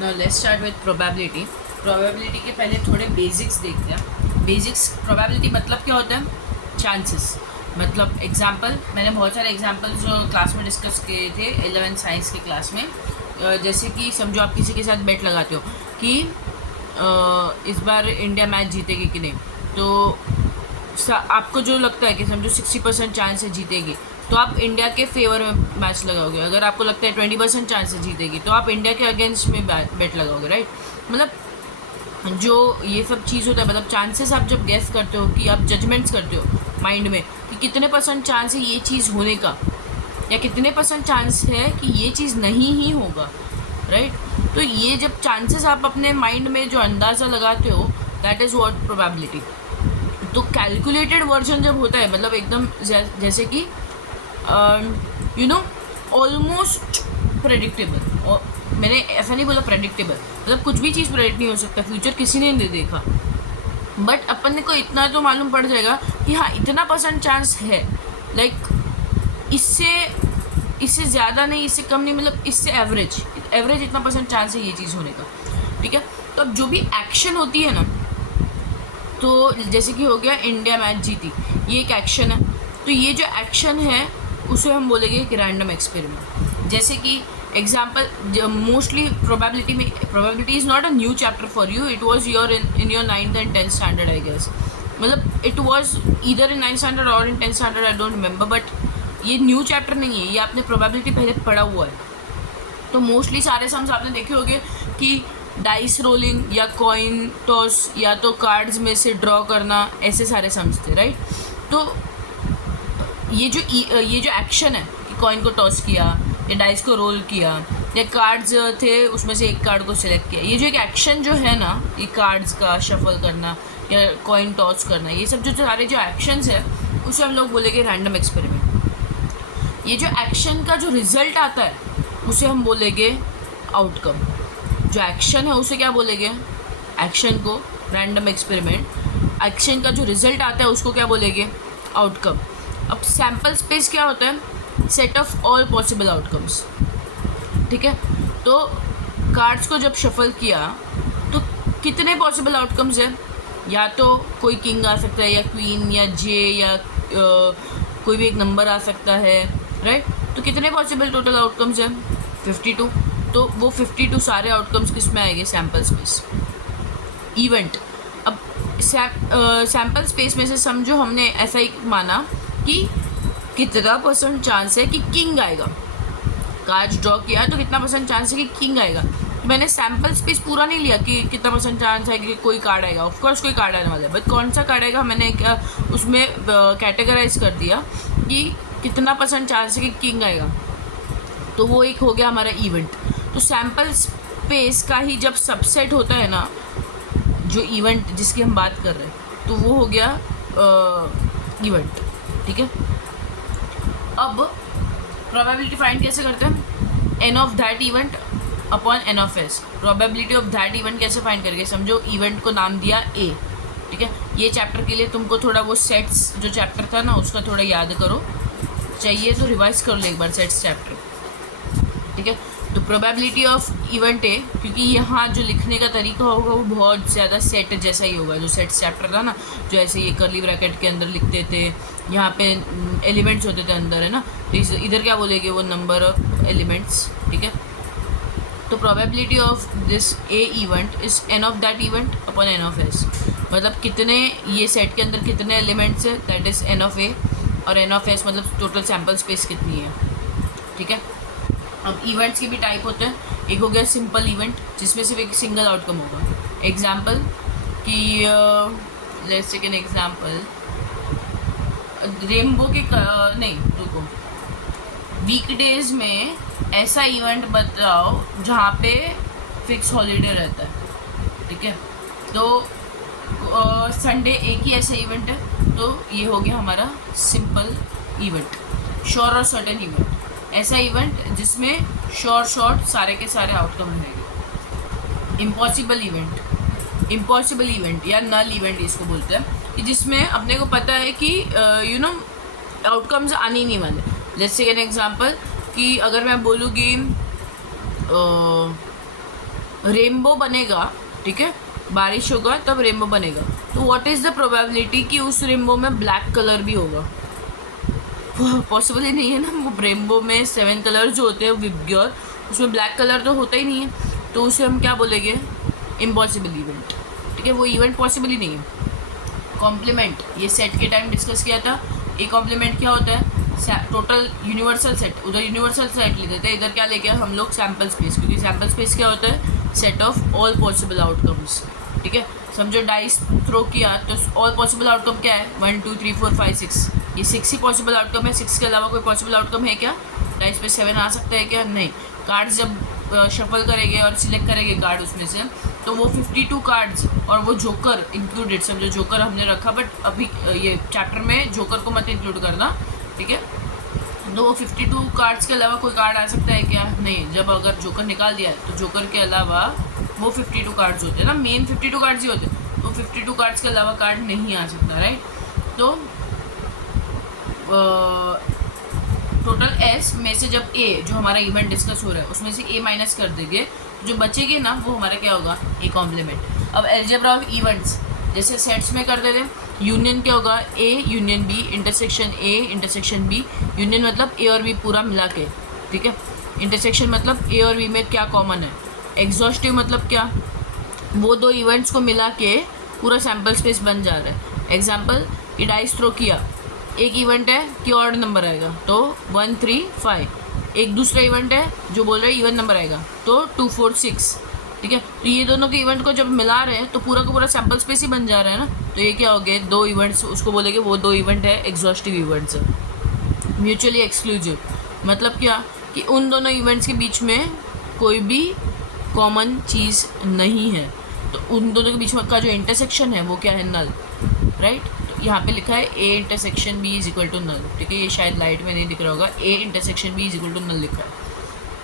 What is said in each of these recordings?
Now let's start with probability. Probability के पहले थोड़े बेसिक्स देखते हैं। बेसिक्स प्रोबेबिलिटी मतलब क्या होता है? चांसेस। मतलब एग्जांपल, मैंने बहुत सारे एग्जांपल्स जो क्लास में डिस्कस किए थे 11 साइंस की क्लास में। जैसे कि समझो आप किसी के साथ बेट लगाते हो कि इस बार इंडिया मैच जीतेगी कि नहीं, तो आपको जो लगता है कि समझो 60% चांस है जीतेगी, तो आप इंडिया के फेवर में मैच लगाओगे। अगर आपको लगता है 20% चांस है जीतेगी, तो आप इंडिया के अगेंस्ट में बेट लगाओगे, राइट। मतलब जो ये सब चीज़ होता है, मतलब चांसेस आप जब गेस करते हो कि आप जजमेंट्स करते हो माइंड में कि कितने % चांस है ये चीज़ होने का, या कितने % चांस है कि ये चीज़ नहीं ही होगा, राइट। तो ये जब चांसेस आप अपने माइंड में जो अंदाज़ा लगाते हो, दैट इज़ व्हाट प्रोबेबिलिटी। तो कैलकुलेटेड वर्जन जब होता है, मतलब एकदम जैसे कि ऑलमोस्ट प्रेडिक्टेबल। और मैंने ऐसा नहीं बोला प्रेडिक्टेबल, मतलब कुछ भी चीज़ प्रेडिक्ट नहीं हो सकता, फ्यूचर किसी ने नहीं देखा, बट अपन को इतना तो मालूम पड़ जाएगा कि हाँ इतना % चांस है, लाइक इससे ज़्यादा नहीं, इससे कम नहीं, मतलब इससे एवरेज इतना % चांस है ये चीज़ होने का, ठीक है। तो अब जो भी एक्शन होती है ना, तो जैसे कि हो गया इंडिया मैच जीती, ये एक एक्शन है। तो ये जो एक्शन है उसे हम बोलेंगे कि रैंडम एक्सपेरिमेंट। जैसे कि एग्जाम्पल, मोस्टली प्रोबेबिलिटी में, probability is not a new chapter for you, it was your in your 9th and 10th standard I guess. मतलब it was either in 9th standard और in 10th standard, I don't remember, but ये new chapter नहीं है, ये आपने probability पहले पढ़ा हुआ है। तो मोस्टली सारे सम्स आपने देखे होंगे कि डाइस रोलिंग या कॉइन टॉस या तो कार्ड्स में से ड्रॉ करना, ऐसे सारे सम्स थे, राइट। तो ये जो एक्शन है कि कॉइन को टॉस किया या डाइस को रोल किया या कार्ड्स थे उसमें से एक कार्ड को सिलेक्ट किया, ये जो एक एक्शन जो है ना, ये कार्ड्स का शफल करना या कॉइन टॉस करना, ये सब जो सारे जो एक्शंस है उसे हम लोग बोलेंगे रैंडम एक्सपेरिमेंट। ये जो एक्शन का जो रिजल्ट आता है उसे हम बोलेंगे आउटकम। जो एक्शन है उसे क्या बोलेंगे? एक्शन को रैंडम एक्सपेरिमेंट। एक्शन का जो रिजल्ट आता है उसको क्या बोलेंगे? आउटकम। अब सैम्पल स्पेस क्या होता है? Set of all possible outcomes, ठीक है। तो कार्ड्स को जब शफल किया तो कितने पॉसिबल आउटकम्स है? या तो कोई किंग आ सकता है या क्वीन या जे या कोई भी एक नंबर आ सकता है, राइट। तो कितने पॉसिबल टोटल आउटकम्स है? 52। तो वो 52 सारे आउटकम्स किस में आएंगे? Sample space, event. अब सैम्पल स्पेस में से समझो हमने ऐसा ही माना कि कितना % चांस है कि किंग आएगा। कार्ड ड्रॉ किया तो कितना % चांस है कि किंग आएगा। तो मैंने सैम्पल स्पेस पूरा नहीं लिया कि कितना % चांस है कि कोई कार्ड आएगा। ऑफकोर्स कोई कार्ड आने वाला है, बट कौन सा कार्ड आएगा मैंने क्या उसमें कैटेगराइज कर दिया कि कितना % चांस है कि किंग आएगा। तो वो एक हो गया हमारा इवेंट। तो सैम्पल स्पेस का ही जब सबसेट होता है ना, जो इवेंट जिसकी हम बात कर रहे हैं, तो वो हो गया इवेंट, ठीक है। अब प्रोबेबिलिटी फाइंड कैसे करते हैं? N of that event upon N of S. Probability of that event कैसे फाइंड करके? समझो इवेंट को नाम दिया ए, ठीक है। ये चैप्टर के लिए तुमको थोड़ा वो सेट्स जो चैप्टर था ना उसका थोड़ा याद करो, चाहिए तो रिवाइज कर लो एक बार सेट्स चैप्टर, ठीक है। तो प्रोबेबिलिटी ऑफ इवेंट है, क्योंकि यहाँ जो लिखने का तरीका होगा वो बहुत ज़्यादा सेट जैसा ही होगा। जो सेट चैप्टर था ना, जो ऐसे ये कर्ली ब्रैकेट के अंदर लिखते थे, यहाँ पे एलिमेंट्स होते थे अंदर, है ना। तो इधर क्या बोलेंगे? वो नंबर ऑफ एलिमेंट्स, ठीक है। तो probability of this A event is N of that event upon N of S. मतलब कितने ये सेट के अंदर कितने एलिमेंट्स है, that is N of A, और एन ऑफ एस मतलब टोटल सैम्पल स्पेस कितनी है, ठीक है। अब इवेंट्स के भी टाइप होते हैं। एक हो गया सिंपल इवेंट, जिसमें सिर्फ एक सिंगल आउटकम होगा। एग्जाम्पल कि let's take an example, rainbow के नहीं रुको, वीकडेज में ऐसा इवेंट बताओ जहाँ पे फिक्स हॉलीडे रहता है, ठीक है। तो संडे एक ही ऐसा इवेंट है, तो ये हो गया हमारा सिंपल इवेंट। श्योर और सर्टेन इवेंट, ऐसा इवेंट जिसमें शॉर्ट सारे के सारे आउटकम रहेंगे। इम्पॉसिबल इवेंट या नल इवेंट इसको बोलते हैं, कि जिसमें अपने को पता है कि आउटकम्स आने ही नहीं वाले। लेट्स टेक एन एग्जांपल कि अगर मैं बोलूँगी रेनबो बनेगा, ठीक है, बारिश होगा तब रेनबो बनेगा, तो व्हाट इज़ द प्रोबेबिलिटी कि उस रेनबो में ब्लैक कलर भी होगा? पॉसिबल ही नहीं है ना। वो रेनबो में 7 कलर जो होते हैं विबग्योर, उसमें ब्लैक कलर तो होता ही नहीं है, तो उसे हम क्या बोलेंगे? इम्पॉसिबल इवेंट, ठीक है, वो इवेंट पॉसिबल ही नहीं है। कॉम्प्लीमेंट, ये सेट के टाइम डिस्कस किया था। ए कॉम्प्लीमेंट क्या होता है? टोटल यूनिवर्सल सेट, उधर यूनिवर्सल सेट ले देते हैं, इधर क्या लेके हम लोग? सैम्पल स्पेस, क्योंकि सैम्पल स्पेस क्या होता है? Set of all possible outcomes, ठीक है। समझो डाइस थ्रो किया तो ऑल पॉसिबल आउटकम क्या है? 1 2 3 4 5 6, ये 6 ही पॉसिबल आउटकम है। 6 के अलावा कोई पॉसिबल आउटकम है क्या? डाइस पे 7 आ सकता है क्या? नहीं। कार्ड्स जब शफल करेंगे और सिलेक्ट करेंगे कार्ड उसमें से, तो वो 52 कार्ड्स और वो जोकर इंक्लूडेड, समझो जोकर हमने रखा, बट अभी ये चैप्टर में जोकर को मत इंक्लूड करना, ठीक है। तो वो 52 कार्ड्स के अलावा कोई कार्ड आ सकता है क्या? नहीं। जब अगर जोकर निकाल दिया है तो जोकर के अलावा वो 52 कार्ड्स होते हैं ना, मेन 52 कार्ड्स ही होते हैं, तो 52 कार्ड्स के अलावा कार्ड नहीं आ सकता, राइट। तो टोटल एस में से जब ए जो हमारा इवेंट डिस्कस हो रहा है उसमें से ए माइनस कर देंगे, जो बचेगी ना वो हमारा क्या होगा? A complement. अब एल्जेब्रा ऑफ इवेंट्स जैसे सेट्स में कर देते हैं। यूनियन क्या होगा? A union B intersection A intersection B. Union मतलब ए और बी पूरा मिला के, ठीक है। इंटरसेक्शन मतलब ए और बी में क्या कॉमन है। एग्जॉस्टिव मतलब क्या? वो दो इवेंट्स को मिला के पूरा सैम्पल स्पेस बन जा रहा है। एग्जाम्पल, ये डाइस थ्रो किया, एक इवेंट है कि ऑड नंबर आएगा तो 1 3 5, एक दूसरा इवेंट है जो बोल रहा है इवन नंबर आएगा तो 2 4 6, ठीक है। तो ये दोनों के इवेंट को जब मिला रहे हैं तो पूरा का पूरा सैम्पल स्पेस ही बन जा रहा है ना। तो ये क्या हो गया? दो इवेंट्स, उसको बोलेंगे वो दो इवेंट है एग्जॉस्टिव इवेंट्स है। म्यूचुअली एक्सक्लूसिव मतलब क्या? कि उन दोनों इवेंट्स के बीच में कोई भी कॉमन चीज़ नहीं है, तो उन दोनों के बीच में का जो इंटरसेक्शन है वो क्या है? Null, right. तो यहाँ पे लिखा है A intersection B is equal to null, ठीक है। ये शायद लाइट में नहीं दिख रहा होगा, A intersection B is equal to null लिखा है,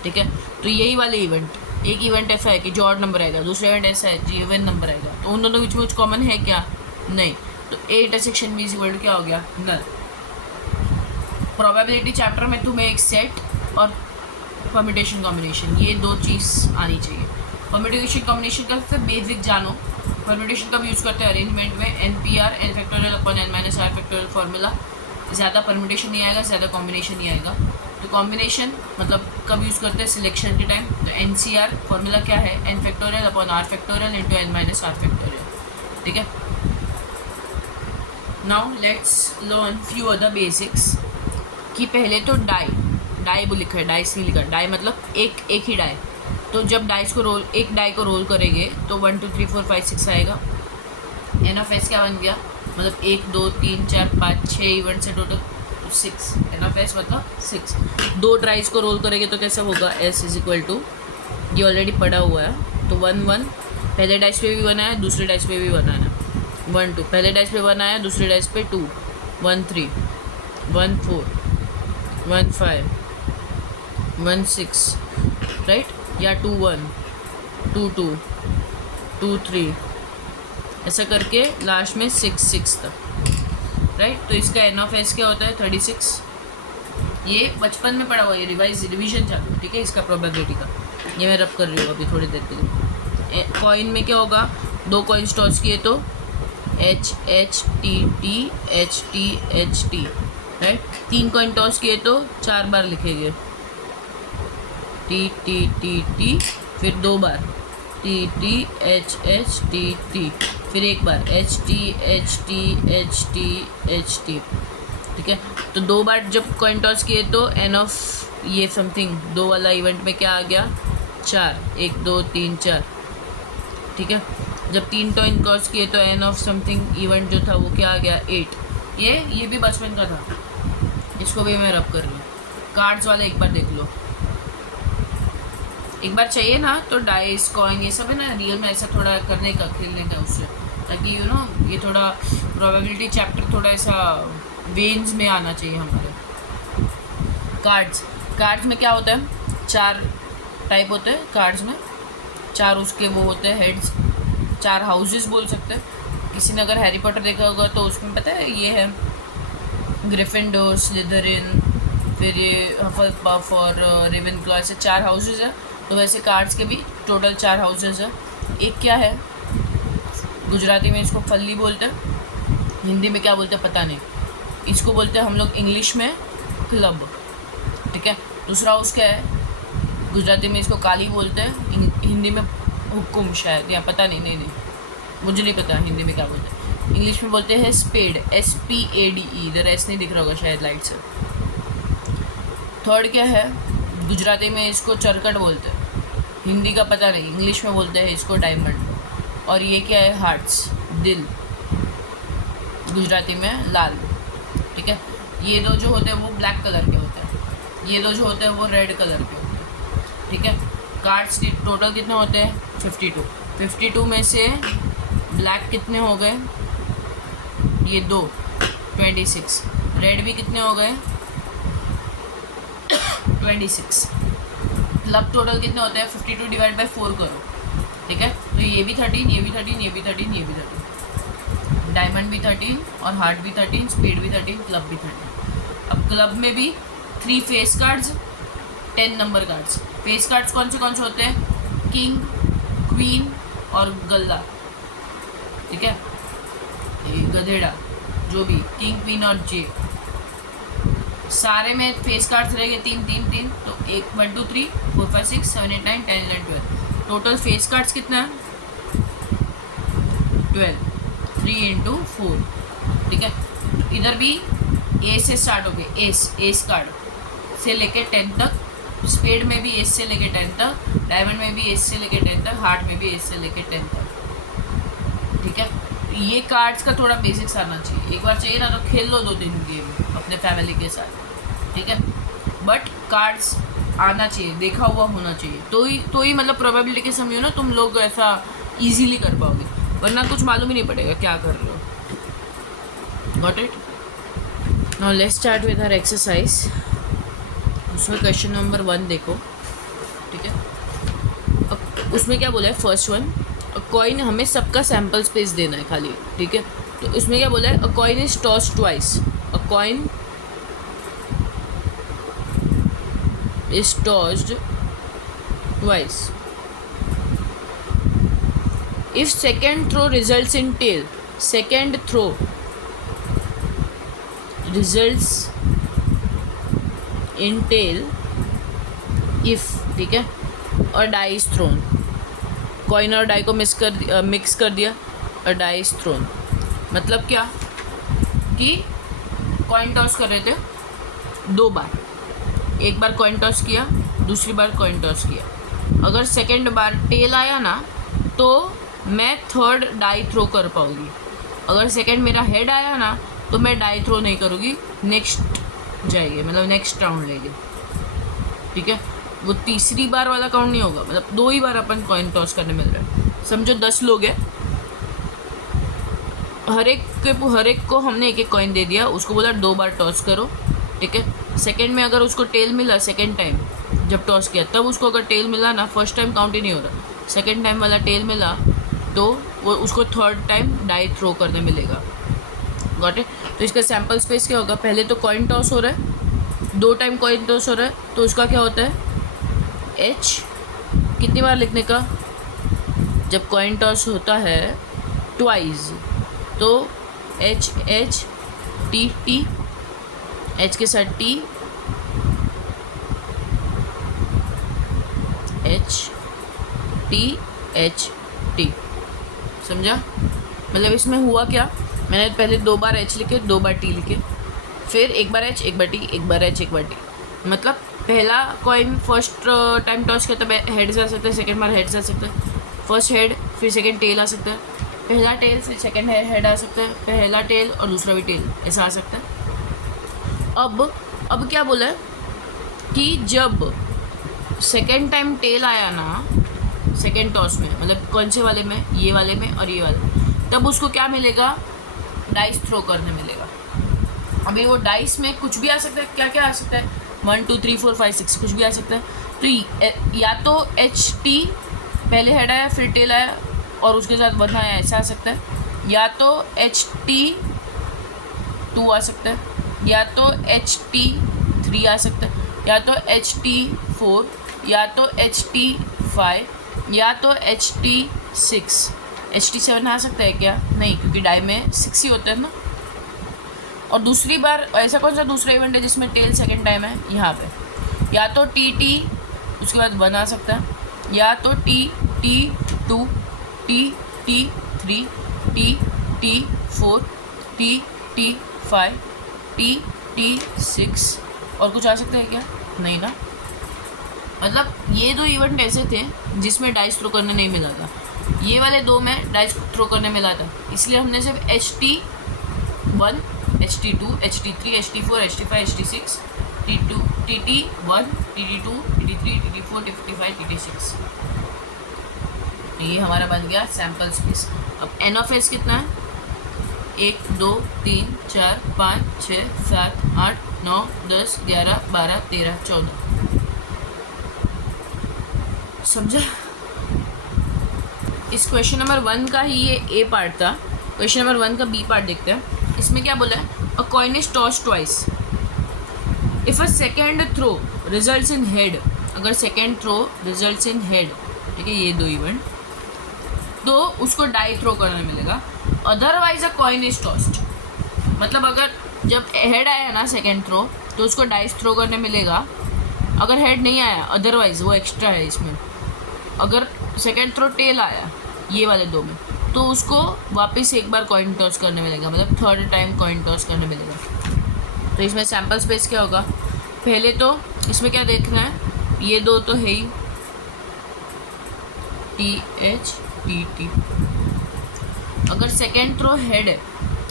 ठीक है। तो यही वाले इवेंट, एक इवेंट ऐसा है कि जो ऑड नंबर आएगा, दूसरा इवेंट ऐसा है जो इवन नंबर आएगा, तो उन दोनों के बीच में कुछ कॉमन है क्या? नहीं। तो A intersection B is equal to क्या हो गया? नल। प्रोबेबिलिटी चैप्टर में तुम्हें एक सेट और परम्यूटेशन कॉम्बिनेशन, ये दो चीज़ आनी चाहिए। परम्यूटेशन कॉम्बिनेशन का फिर बेसिक जानो। परम्यूटेशन कब यूज़ करते हैं? अरेंजमेंट में। NPR n factorial upon n minus r factorial formula. ज़्यादा परम्यूटेशन नहीं आएगा, ज़्यादा कॉम्बिनेशन नहीं आएगा। तो कॉम्बिनेशन मतलब कब यूज़ करते हैं? सिलेक्शन के टाइम। तो NCR फार्मूला क्या है? n factorial upon r factorial into n minus r factorial, ठीक है। Now let's learn few other basics. कि पहले तो डाई वो लिखा है, डाइस नहीं लिखा। डाई मतलब एक ही डाई। तो जब डाइस को रोल, एक डाई को रोल करेंगे तो 1 2 3 4 5 6 आएगा। एन ऑफ एस क्या बन गया? मतलब 1 2 3 4 5 6 इवेंट्स है टोटल, 6। एन ऑफ एस मतलब 6। दो डाइस को रोल करेंगे तो कैसा होगा? एस इज इक्वल टू, ये ऑलरेडी पड़ा हुआ है, तो 1 1, पहले डाइस पे भी 1 आया, दूसरे डाइस पे भी 1 आया। 1 2, पहले डाइस पे 1 आया, दूसरे डाइस पे 2, 1 3 1 4 1 5 1 6, राइट। या 2 1 2 2 2 3, ऐसा करके लास्ट में 6 6 तक, राइट। तो इसका एन ऑफ एस क्या होता है? 36। ये बचपन में पढ़ा हुआ, ये रिवीजन चालू, ठीक है, इसका प्रोबेबिलिटी का। ये मैं रब कर रही हूँ अभी थोड़ी देर के लिए। कॉइन में क्या होगा? 2 कॉइन्स टॉस किए तो H H T T H T H T, right. 3 coin toss किए तो 4 बार लिखेंगे T T T T, फिर 2 बार T T H H T T, फिर एक बार H T H T H T H T, ठीक है। तो 2 बार जब कॉइन टॉस किए तो एन ऑफ ये समथिंग 2 वाला इवेंट में क्या आ गया? 4, 1 2 3 4, ठीक है। जब 3 कॉइन टॉस किए तो एन ऑफ समथिंग इवेंट जो था वो क्या आ गया? 8। ये भी बचपन का था, इसको भी मैं रब कर रही हूँ। कार्ड्स वाला एक बार देख लो, एक बार चाहिए ना, तो डाइस कॉइन ये सब है ना, रियल में ऐसा थोड़ा करने का, खेलने का उससे, ताकि ये थोड़ा प्रोबेबिलिटी चैप्टर थोड़ा ऐसा वेन्स में आना चाहिए हमारे। कार्ड्स में क्या होता है? 4 टाइप होते हैं कार्ड्स में, 4 उसके वो होते हैं हेड्स, 4 हाउसेस बोल सकते हैं। किसी ने अगर हैरी पॉटर देखा होगा तो उसमें पता है ये है ग्रिफिंडोर, स्लिदरिन, फिर ये हफलपफ और रेवेनक्लॉ, ऐसे 4 हाउसेस हैं। तो वैसे कार्ड्स के भी टोटल 4 हाउसेस है। एक क्या है, गुजराती में इसको फल्ली बोलते हैं, हिंदी में क्या बोलते हैं पता नहीं, इसको बोलते हैं हम लोग इंग्लिश में क्लब, ठीक है। दूसरा हाउस क्या है, गुजराती में इसको काली बोलते हैं, हिंदी में हुक्म शायद, या पता नहीं, नहीं मुझे नहीं पता हिंदी में क्या बोलते हैं। इंग्लिश में बोलते हैं स्पेड, SPADE, इधर एस नहीं दिख रहा होगा शायद लाइट से। थर्ड क्या है, गुजराती में इसको चरकट बोलते हैं, हिंदी का पता नहीं, इंग्लिश में बोलते हैं इसको डायमंड। और ये क्या है, हार्ट्स, दिल, गुजराती में लाल, ठीक है। ये दो जो होते हैं वो ब्लैक कलर के होते हैं, ये दो जो होते हैं वो रेड कलर के होते हैं, ठीक है। कार्ड्स के टोटल कितने होते हैं, 52 में से ब्लैक कितने हो गए, ये 2, 26, रेड भी कितने हो गए 26। क्लब टोटल कितने होते हैं, 52 डिवाइड बाई 4 करो, ठीक है। तो ये भी 13, ये भी 13, ये भी 13, ये भी 13, डायमंड भी 13 और हार्ट भी 13, स्पीड भी 13, क्लब भी 13। अब क्लब में भी 3 face cards, 10 number cards. Face cards कौन से होते हैं, किंग, क्वीन और गल्ला, ठीक है, ये गधेड़ा, जो भी किंग, क्वीन और जे, सारे में फेस कार्ड्स रहेंगे 3, तो 1 2 3 4 5 6 7 8 9 10 11 12। टोटल फेस कार्ड्स कितना है, 12, 3 × 4, ठीक है। इधर भी ए से स्टार्ट हो गए, एस कार्ड से लेके 10 तक, स्पेड में भी एस से लेके 10 तक, डायमंड में भी एस से लेके 10 तक, हार्ट में भी एस से लेके 10 तक, ठीक है। ये कार्ड्स का थोड़ा बेसिक्स आना चाहिए, एक बार चाहिए ना तो खेल लो 2-3 गेम अपने फैमिली के साथ, ठीक है। बट कार्ड्स आना चाहिए, देखा हुआ होना चाहिए, तो ही मतलब प्रोबेबिलिटी के समझो ना तुम लोग ऐसा इजीली कर पाओगे, वरना कुछ मालूम ही नहीं पड़ेगा क्या कर रहे हो। Got it? Now let's start with our exercise. उसमें क्वेश्चन नंबर 1 देखो, ठीक है। अब उसमें क्या बोला है, फर्स्ट वन, कॉइन, हमें सबका सैम्पल स्पेस देना है खाली, ठीक है। तो इसमें क्या बोला है, a coin is tossed twice, a coin is tossed twice. If second throw results in tail, second throw results in tail if, ठीक है, और डाई इज थ्रोन, कॉइन और डाई को मिक्स कर दिया और डाई इज थ्रोन। मतलब क्या कि कॉइन टॉस कर रहे थे 2 बार, एक बार कॉइन टॉस किया, दूसरी बार कॉइन टॉस किया, अगर सेकंड बार टेल आया ना तो मैं थर्ड डाई थ्रो कर पाऊँगी, अगर सेकंड मेरा हेड आया ना तो मैं डाई थ्रो नहीं करूँगी, नेक्स्ट जाएगी, मतलब नेक्स्ट राउंड लेगी, ठीक है। वो तीसरी बार वाला काउंट नहीं होगा, मतलब 2 ही बार अपन कॉइन टॉस करने मिल रहा है। समझो 10 लोग हैं, हर एक को हमने एक कॉइन दे दिया, उसको बोला 2 बार टॉस करो, ठीक है। सेकंड में अगर उसको टेल मिला, सेकंड टाइम जब टॉस किया तब उसको अगर टेल मिला ना, फर्स्ट टाइम काउंट ही नहीं हो रहा, सेकंड टाइम वाला टेल मिला तो वो उसको थर्ड टाइम डाई थ्रो करने मिलेगा। Got it? तो इसका सैम्पल स्पेस क्या होगा, पहले तो कॉइन टॉस हो रहा है, 2 टाइम कॉइन टॉस हो रहा है, तो उसका क्या होता है, एच, कितनी बार लिखने का, जब कॉइन टॉस होता है ट्वाइस तो H H T T, H के साथ T, H T H T, समझा? मतलब इसमें हुआ क्या, मैंने पहले 2 बार एच लिखे, 2 बार टी लिखे, फिर एक बार एच, एक बार टी, एक बार एच, एक बार टी। मतलब पहला कॉइन फर्स्ट टाइम टॉस किया तब हेड से आ सकता है, सेकेंड बार हेड से आ सकता है, फर्स्ट हेड फिर सेकेंड टेल आ सकता है, पहला टेल फिर सेकेंड हेड आ सकता है, पहला टेल और दूसरा भी टेल, ऐसा आ सकता है। अब क्या बोला है कि जब सेकेंड टाइम टेल आया ना सेकेंड टॉस में, मतलब कौन से वाले में, ये वाले में और ये वाले में, तब उसको क्या मिलेगा, डाइस थ्रो करने मिलेगा। अभी वो डाइस में कुछ भी आ सकता है, क्या क्या आ सकता है, 1 2 3 4 5 6 कुछ भी आ सकता है। तो या तो एच टी पहले हेड आया फिर टेल आया और उसके साथ 1 आया, ऐसा आ सकता है, या तो एच टी 2 आ सकता है, या तो एच टी 3 आ सकता है, या तो एच टी 4, या तो HT5 या तो HT6। HT7 आ सकता है क्या? नहीं, क्योंकि डाई में 6 ही होते हैं ना। और दूसरी बार ऐसा कौन सा दूसरा इवेंट है जिसमें टेल सेकेंड टाइम है? यहाँ पे या तो TT उसके बाद 1 आ सकता है, या तो TT2 TT3 TT4 TT5 TT6 और कुछ आ सकता है क्या? नहीं ना। मतलब ये 2 इवेंट ऐसे थे जिसमें डाइस थ्रो करने नहीं मिला था, ये वाले 2 में डाइस थ्रो करने मिला था, इसलिए हमने सिर्फ HT1 HT2 HT3 HT4 HT5 HT6 TT1 TT2 TT3 TT4 TT5 TT6 ये हमारा बन गया सैम्पल स्पेस। अब N ऑफ S कितना है? 1 2 3 4 5 6 7 8 9 10 11 12 13 14। समझा? इस क्वेश्चन नंबर 1 का ही ये A पार्ट था। क्वेश्चन नंबर 1 का B पार्ट देखते हैं। इसमें क्या बोला है? A coin is tossed twice if a second throw results in head. अगर second throw results in head, ठीक है, ये 2 इवेंट, तो उसको डाई थ्रो करने मिलेगा। Otherwise a coin is tossed, मतलब अगर जब हेड आया ना सेकेंड थ्रो तो उसको डाइस थ्रो करने मिलेगा। अगर हेड नहीं आया अदरवाइज वो एक्स्ट्रा है इसमें। अगर सेकेंड थ्रो टेल आया ये वाले 2 में तो उसको वापस एक बार कॉइन टॉस करने मिलेगा, मतलब थर्ड टाइम कॉइन टॉस करने मिलेगा। तो इसमें सैम्पल स्पेस क्या होगा? पहले तो इसमें क्या देखना है, ये 2 तो है ही TH TT। अगर सेकेंड थ्रो हेड है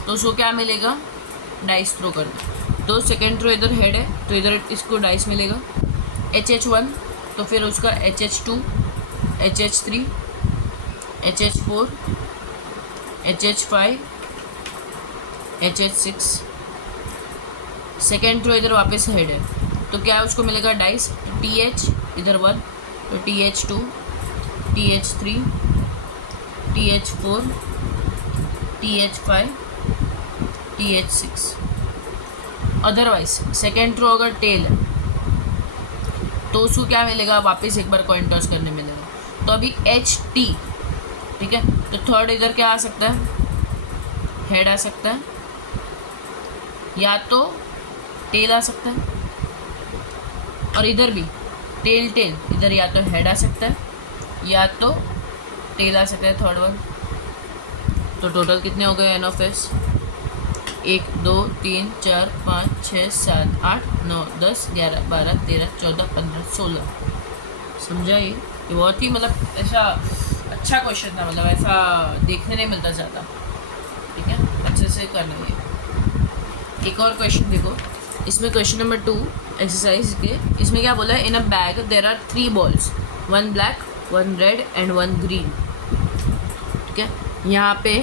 तो उसको क्या मिलेगा? डाइस थ्रो करना। तो सेकेंड थ्रो इधर हेड है तो इधर इसको डाइस मिलेगा। HH1 तो फिर उसका HH2 HH3 HH4 HH5 HH6। Second throw इधर वापस हेड है तो क्या है, उसको मिलेगा डाइस। TH इधर 1 तो TH2 TH3 TH4 TH5 TH6। Otherwise second throw अगर टेल है तो उसको क्या मिलेगा? वापस एक बार कॉइन टॉस करने मिलेगा। तो अभी HT, ठीक है, तो थर्ड इधर क्या आ सकता है? हेड आ सकता है, या तो टेल आ सकता है, और इधर भी टेल टेल, इधर या तो हेड आ सकता है या तो टेल आ सकता है थर्ड वन। तो टोटल कितने हो गए N ऑफ S? 1 2 3 4 5 6 7 8 9 10 11 12 13 14 15 16। समझा? ये बहुत ही मतलब ऐसा अच्छा क्वेश्चन था, मतलब ऐसा देखने नहीं मिलता ज़्यादा, ठीक है, अच्छे से करना है। एक और क्वेश्चन देखो, इसमें क्वेश्चन नंबर 2 एक्सरसाइज के, इसमें क्या बोला है? In a bag there are 3 balls, 1 black 1 red and 1 green। ठीक है, यहाँ पे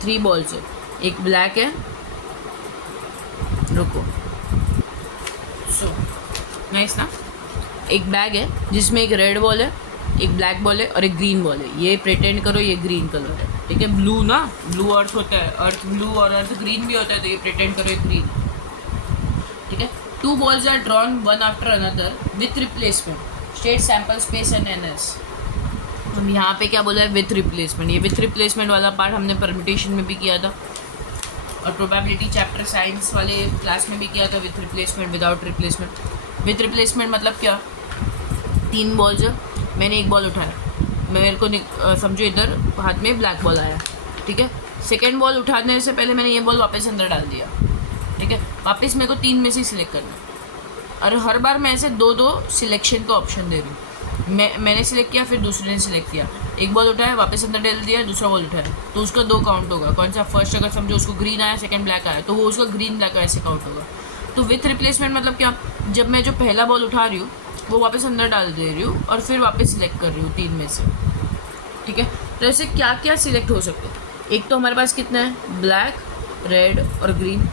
3 balls है, एक ब्लैक है, रुको, सो नाइस ना। एक बैग है जिसमें एक रेड बॉल है, एक ब्लैक बॉल है और एक ग्रीन बॉल है। ये प्रिटेंड करो ये ग्रीन कलर है, ठीक है, ब्लू ना, ब्लू अर्थ होता है, अर्थ ब्लू और अर्थ ग्रीन भी होता है, तो ये प्रिटेंड करो ये ग्रीन, ठीक है। 2 balls are drawn one after another with replacement, state sample space and NS। अब यहाँ पे क्या बोला है? With replacement. ये विथ रिप्लेसमेंट वाला पार्ट हमने परम्यूटेशन में भी किया था और प्रोबेबिलिटी चैप्टर साइंस वाले क्लास में भी किया था, with replacement without replacement. With replacement मतलब क्या? 3 balls है, मैंने एक बॉल उठाया, मेरे को समझो इधर हाथ में ब्लैक बॉल आया, ठीक है। सेकेंड बॉल उठाने से पहले मैंने ये बॉल वापस अंदर डाल दिया, ठीक है। वापस मेरे को 3 में से ही सिलेक्ट करना है और हर बार मैं ऐसे 2-2 सिलेक्शन का ऑप्शन दे रही हूँ। मैंने सिलेक्ट किया, फिर दूसरे ने सिलेक्ट किया, एक बॉल उठाया, वापस अंदर डाल दिया, दूसरा बॉल उठाया, तो उसका 2 काउंट होगा। कौन सा? फर्स्ट अगर समझो उसको ग्रीन आया, सेकंड ब्लैक आया, तो वो उसका ग्रीन ब्लैक ऐसे काउंट होगा। तो विथ रिप्लेसमेंट मतलब क्या? जब मैं जो पहला बॉल उठा रही हूँ वो वापस अंदर डाल दे रही हूँ और फिर वापस सिलेक्ट कर रही हूँ 3 में से, ठीक है। तो ऐसे क्या क्या सिलेक्ट हो सकते हैं? एक तो हमारे पास कितना है? ब्लैक, रेड और ग्रीन,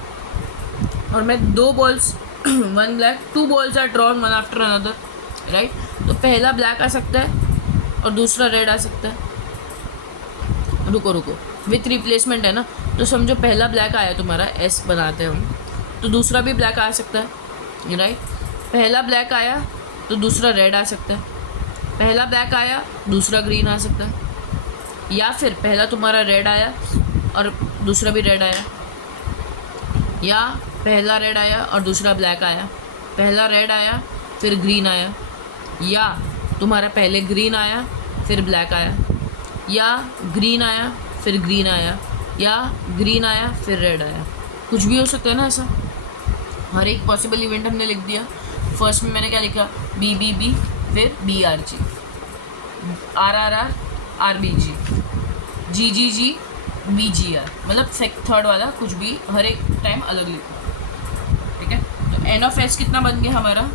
और मैं 2 balls 1 black 2 balls are drawn one after another, right. तो पहला ब्लैक आ सकता है और दूसरा रेड आ सकता है। रुको रुको, विथ रिप्लेसमेंट है ना, तो समझो पहला ब्लैक आया तुम्हारा, S बनाते हैं हम, तो दूसरा भी ब्लैक आ सकता है, राइट। पहला ब्लैक आया तो दूसरा रेड आ सकता है, पहला ब्लैक आया दूसरा ग्रीन आ सकता है, या फिर पहला तुम्हारा रेड आया और दूसरा भी रेड आया, या पहला रेड आया और दूसरा ब्लैक आया, पहला रेड आया फिर ग्रीन आया, या तुम्हारा पहले ग्रीन आया फिर ब्लैक आया, या ग्रीन आया फिर ग्रीन आया, या ग्रीन आया फिर रेड आया। कुछ भी हो सकता है ना ऐसा। हर एक पॉसिबल इवेंट हमने लिख दिया। फर्स्ट में मैंने क्या लिखा, बी बी बी, फिर B R G, R R R, R B G, G G G, B G R, मतलब थर्ड वाला कुछ भी हर एक टाइम अलग लिखो, ठीक है। तो एन ऑफ एस कितना बन गया हमारा,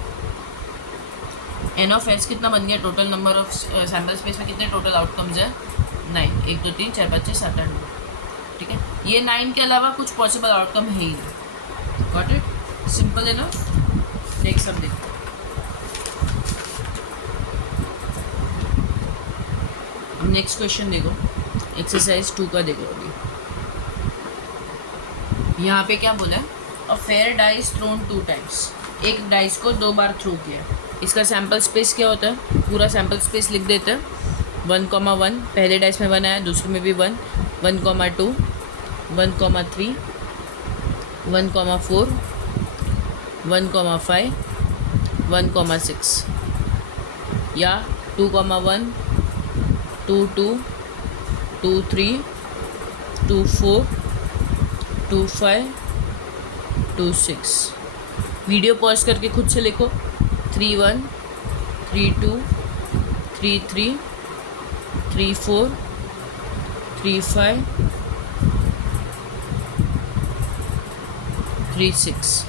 एन ऑफ एस कितना बन गया, total number of sample space में कितने टोटल आउटकम्स है, 9, 1 2 3 4 5 6 7 8 9, ठीक है। ये 9 के अलावा कुछ पॉसिबल आउटकम है ही नहीं। गॉट इट, सिंपल है ना। नेक्स्ट हम देखते हैं। अब नेक्स्ट क्वेश्चन देखो, एक्सरसाइज 2 का देखो। अभी यहाँ पे क्या बोला है, a fair dice thrown 2 times, एक डाइस को 2 बार थ्रो किया। इसका सैम्पल स्पेस क्या होता है, पूरा सैम्पल स्पेस लिख देते हैं। 1,1, पहले डाइस में 1 आया, दूसरे में भी 1, 1,2, 1,3, 1,4, 1,5, 1,6, या 2,1, 2,2, 2,3, 2,4, 2,5, 2,6। वीडियो पॉज करके खुद से लिखो। 3,1, 3,2, 3,3, 3,4, 3,5, 3,6,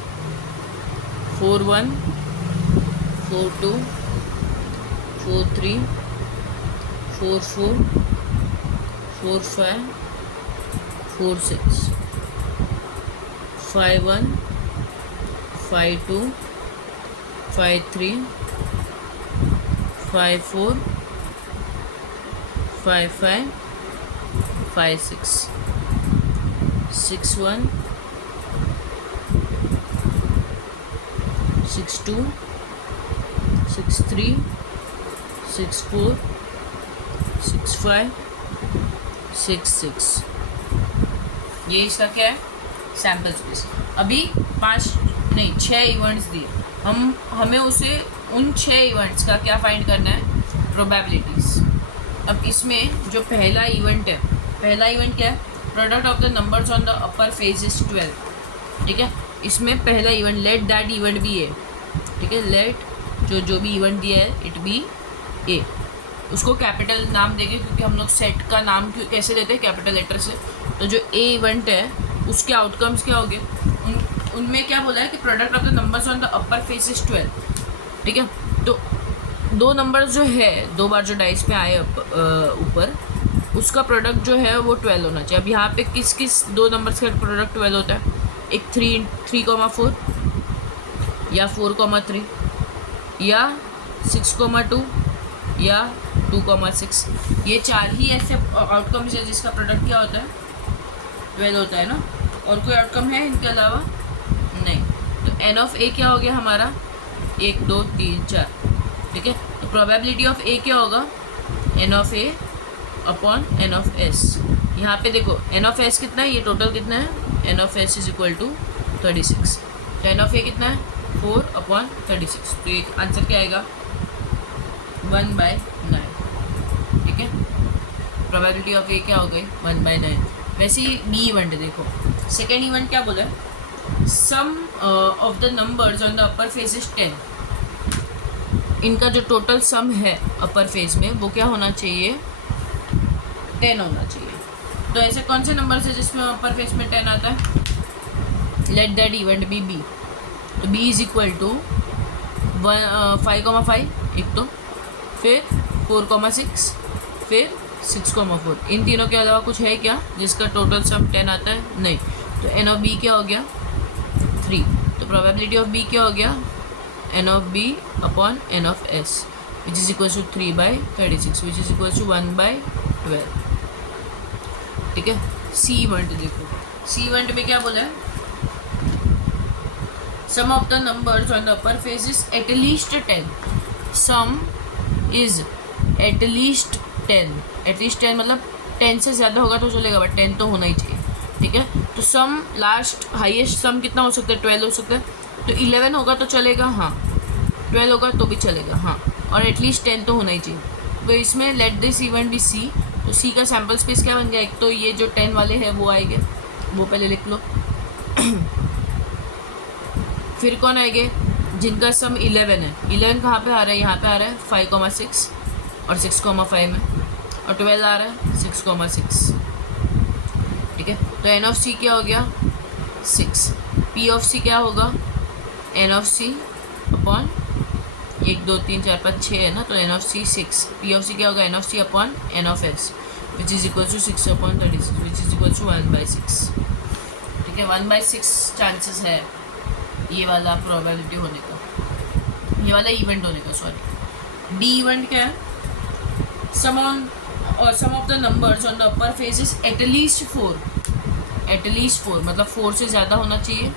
4,1, 4,2, 4,3, 4,4, 4,5, 4,6, 5,1, 5,2, 5,3, 5,4, 5,5, 5,6, 6,1, 6,2, 6,3, 6,4, 6,5, 6,6। ये इसका क्या है, सैम्पल स्पेस। अभी 6 इवेंट्स दिए, हमें उसे उन 6 इवेंट्स का क्या फाइंड करना है, प्रोबेबिलिटीज़। अब इसमें जो पहला इवेंट है, पहला इवेंट क्या है, product of the numbers on the upper face is 12, ठीक है। इसमें पहला event let that event be A, ठीक है। लेट जो भी इवेंट दिया है इट बी ए, उसको कैपिटल नाम देंगे क्योंकि हम लोग सेट का नाम कैसे देते हैं, कैपिटल लेटर से। तो जो ए इवेंट है उसके आउटकम्स क्या हो गए, उनमें क्या बोला है कि product of the numbers on the upper face is 12, ठीक है। तो 2 नंबर्स जो है 2 बार जो डाइस पे आए ऊपर, उसका प्रोडक्ट जो है वो 12 होना चाहिए। अब यहाँ पे किस किस 2 नंबर्स का प्रोडक्ट 12 होता है, एक 3,4 या 4,3 या 6,2 या 2,6। ये 4 ही ऐसे आउटकम्स है जिसका प्रोडक्ट क्या होता है, 12 होता है ना। और कोई आउटकम है इनके अलावा, नहीं। तो एन ऑफ ए क्या हो गया हमारा, 1 2 3 4, ठीक है। तो प्रोबेबिलिटी ऑफ ए क्या होगा, N of A upon N of S. यहाँ पे देखो एन ऑफ एस कितना है, ये टोटल कितना है, N of S is equal to 36। तो एन ऑफ ए कितना है, 4/36। तो ये आंसर क्या आएगा, 1/9, ठीक है। प्रोबेबिलिटी ऑफ ए क्या हो गई, 1/9। वैसे ही बी इवेंट देखो, सेकेंड इवेंट क्या बोला है, sum of the numbers on the upper face is 10। इनका जो टोटल सम है अपर फेस में वो क्या होना चाहिए, 10 होना चाहिए। तो ऐसे कौन से नंबर है जिसमें अपर फेस में 10 आता है, let that event be B. तो बी इज इक्वल टू 5,5 एक, तो फिर 4,6, फिर 6,4। इन तीनों के अलावा कुछ है क्या जिसका टोटल सम 10 आता है, नहीं। तो एन ऑफ बी क्या हो गया, 3। तो प्रोबेबिलिटी ऑफ बी क्या हो गया, N of B upon N of S, which is equal to 3/36, which is equal to 1/12, ठीक है। सी इवेंट देखो, सी इवेंट में क्या बोला है, sum of the numbers on the upper face is at least 10। Sum is at least 10, at least 10 मतलब 10 से ज़्यादा होगा तो चलेगा, बट 10 तो होना ही चाहिए, ठीक है। तो सम लास्ट हाईएस्ट सम कितना हो सकता है, 12 हो सकता है, तो 11 होगा तो चलेगा, हाँ 12 होगा तो भी चलेगा, हाँ, और एटलीस्ट 10 तो होना ही चाहिए। तो इसमें let this event be C, तो सी का सैम्पल स्पेस क्या बन गया, एक तो ये जो 10 वाले हैं वो आएंगे, वो पहले लिख लो। फिर कौन आएंगे, जिनका सम 11 है, 11 कहाँ पे आ रहा है, यहाँ पे आ रहा है 5,6 और 6,5 में, और 12 आ रहा है 6,6, ठीक है। तो एन ऑफ सी क्या हो गया 6, पी ऑफ सी क्या होगा एन ऑफ सी अपॉन 1 2 3 4 5 6 है ना, तो N of C 6, P of C क्या होगा N of C upon N of S which is equal to 6 upon 36 which is equal to 1/6, ठीक है। 1/6 चांसेस है ये वाला प्रोबेबिलिटी होने का, ये वाला इवेंट होने का, सॉरी। डी इवेंट क्या है, sum of the numbers on the upper face is at least 4, at least 4 मतलब 4 से ज़्यादा होना चाहिए,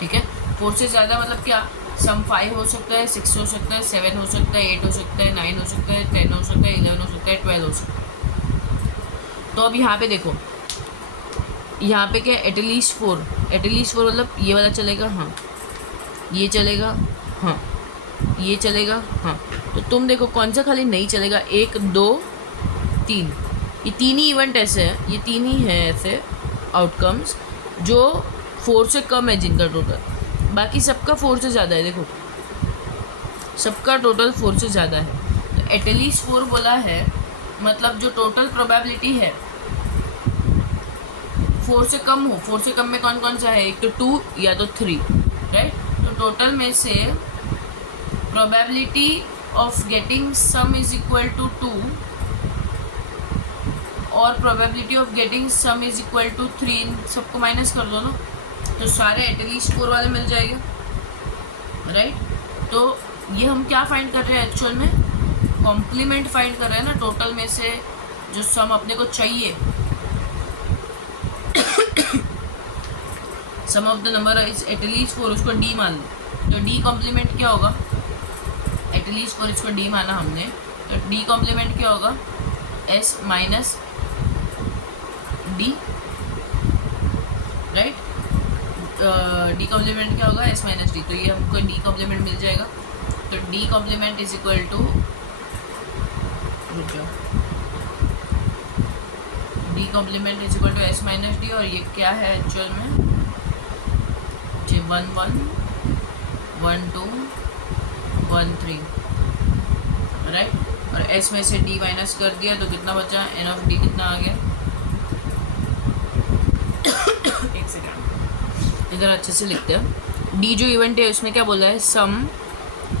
ठीक है। 4 से ज़्यादा मतलब क्या, सम 5 हो सकता है, 6 हो सकता है, 7 हो सकता है, 8 हो सकता है, 9 हो सकता है, 10 हो सकता है, 11 हो सकता है, 12 हो सकता है। तो अब यहाँ पे देखो, यहाँ पे क्या एटलीस्ट 4, एटलीस्ट 4 मतलब ये वाला चलेगा, हाँ ये चलेगा, हाँ ये चलेगा, हाँ। तो तुम देखो कौन सा खाली नहीं चलेगा, 1 2 3, ये 3 ही इवेंट ऐसे हैं, ये 3 ही हैं ऐसे आउटकम्स जो 4 से कम है जिनका टोटल, बाकी सबका 4 से ज़्यादा है, देखो सबका टोटल 4 से ज़्यादा है। तो एटलीस्ट 4 बोला है मतलब जो टोटल प्रोबेबिलिटी है 4 से कम हो, 4 से कम में कौन कौन सा है, एक तो 2 या तो 3, राइट। तो टोटल में से probability of getting sum is equal to 2 और probability of getting sum is equal to 3, सबको माइनस कर दो ना, तो सारे एटलीस्ट 4 वाले मिल जाएंगे, राइट। तो ये हम क्या फाइंड कर रहे हैं एक्चुअल में, कॉम्प्लीमेंट फाइंड कर रहे हैं ना, टोटल में से जो सम अपने को चाहिए, sum of the number is at least 4, उसको डी मान लो, तो डी कॉम्प्लीमेंट क्या होगा, एटलीस्ट 4 इसको डी माना हमने, तो डी कॉम्प्लीमेंट क्या होगा S minus D, right. D complement क्या होगा एस माइनस डी, तो ये हमको डी कॉम्प्लीमेंट मिल जाएगा। तो D complement is equal to, रुक जाओ, D complement is equal to S minus D, और ये क्या है एक्चुअल में, 1 1 1 2 1 3, राइट। और एस में से डी माइनस कर दिया तो कितना बचा, एन ऑफ डी कितना आ गया, एक सेकेंड इधर अच्छे से लिखते हैं। डी जो इवेंट है उसमें क्या बोला है, सम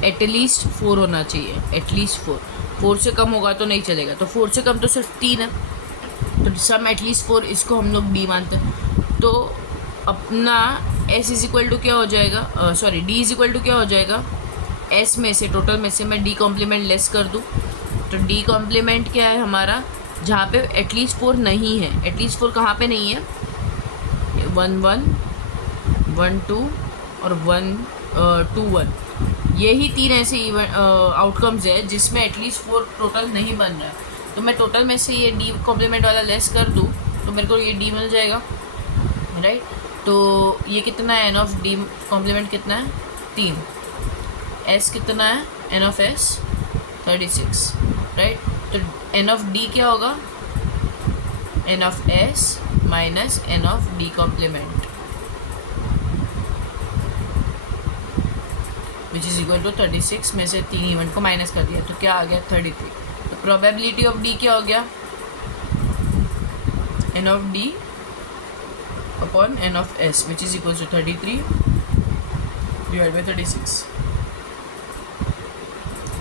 एटलीस्ट 4 होना चाहिए, एटलीस्ट 4, 4 से कम होगा तो नहीं चलेगा, तो 4 से कम तो सिर्फ 3 है, तो सम एटलीस्ट 4 इसको हम लोग डी मानते हैं। तो अपना एस इज इक्वल टू क्या हो जाएगा, sorry D is equal to क्या हो जाएगा, एस में से टोटल में से मैं डी कॉम्प्लीमेंट लेस कर दूँ, तो डी कॉम्प्लीमेंट क्या है हमारा, जहाँ पे एटलीस्ट 4 नहीं है, एटलीस्ट 4 कहाँ पे नहीं है, 1 1 1 2 और 1 2 1, यही 3 ऐसे इवेंट आउटकम्स है जिसमें एटलीस्ट 4 टोटल नहीं बन रहा है। तो मैं टोटल में से ये डी कॉम्प्लीमेंट वाला लेस कर दूँ तो मेरे को ये डी मिल जाएगा, राइट। तो ये कितना है, एन ऑफ डी कॉम्प्लीमेंट कितना है 3, एस कितना है, एन ऑफ एस 36, राइट। तो एन ऑफ डी क्या होगा, N of S minus N of D complement which is equal to 36, में से 3 इवेंट को माइनस कर दिया तो क्या आ गया 33। तो प्रोबेबिलिटी ऑफ डी क्या हो गया, N of D upon N of S which is equal to 33 divide by 36,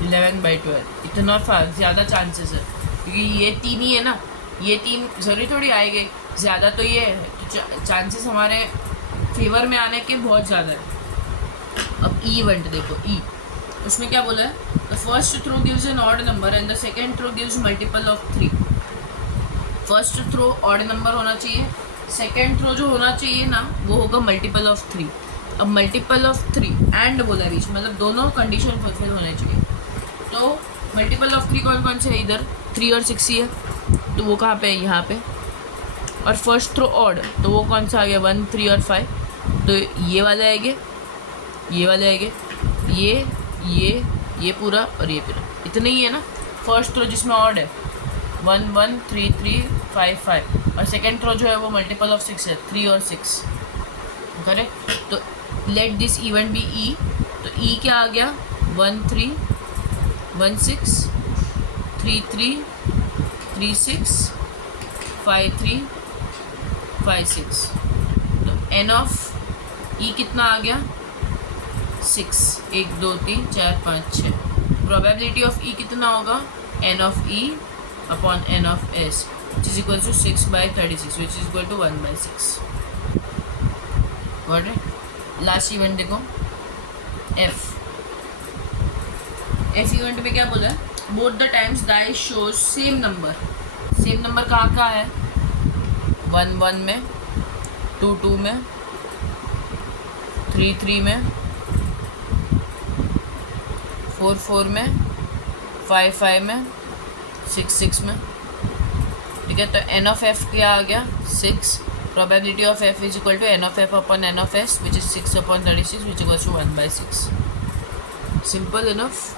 11/12। इतना ज़्यादा चांसेस है क्योंकि ये 3 ही है ना, ये 3 ज़रूरी थोड़ी आएंगे, ज़्यादा तो ये है, तो चांसेस हमारे फेवर में आने के बहुत ज़्यादा है। अब ई इवेंट देखो, ई उसमें क्या बोला है, the first throw gives an odd number and the second throw gives multiple of 3। First throw odd number होना चाहिए, सेकेंड थ्रो जो होना चाहिए ना वो होगा मल्टीपल ऑफ 3। अब मल्टीपल ऑफ 3 एंड बोला बीच, मतलब दोनों कंडीशन फुलफिल होने चाहिए। तो मल्टीपल ऑफ 3 कौन कौन से है इधर, 3 और 6 ही है, तो वो कहाँ पे है, यहाँ पे। और फर्स्ट थ्रो ऑड, तो वो कौन सा आ गया, 1 3 और 5, तो ये वाले आएंगे, ये वाले आएंगे, ये पूरा और ये पूरा, इतने ही है ना फर्स्ट थ्रो जिसमें ऑड है, 1 1 3 3 5 5, और सेकेंड थ्रो जो है वो मल्टीपल ऑफ 6 है, 3 और 6, करेक्ट। तो let this event be E, तो ई क्या आ गया, 1 3 1 6 3 3 3 6 5 3 5 6, तो एन ऑफ ई कितना आ गया, 6, 1 2 3 4 5 6, प्रोबेबिलिटी ऑफ ई कितना होगा, N of E upon N of S which is equal to 6/36 which is equal to 1/6, got it. Last event देखो एफ इवेंट में क्या बोला है, both the times dice shows same number कहाँ कहाँ है, 1 1 में, 2 2 में, 3 3 में, 4 4 में, 5 5 में, 6 6 में, ठीक है। तो एन ऑफ एफ क्या आ गया, 6, probability of F is equal to n of F upon N of S which is 6/36 which equals to 1/6, simple enough.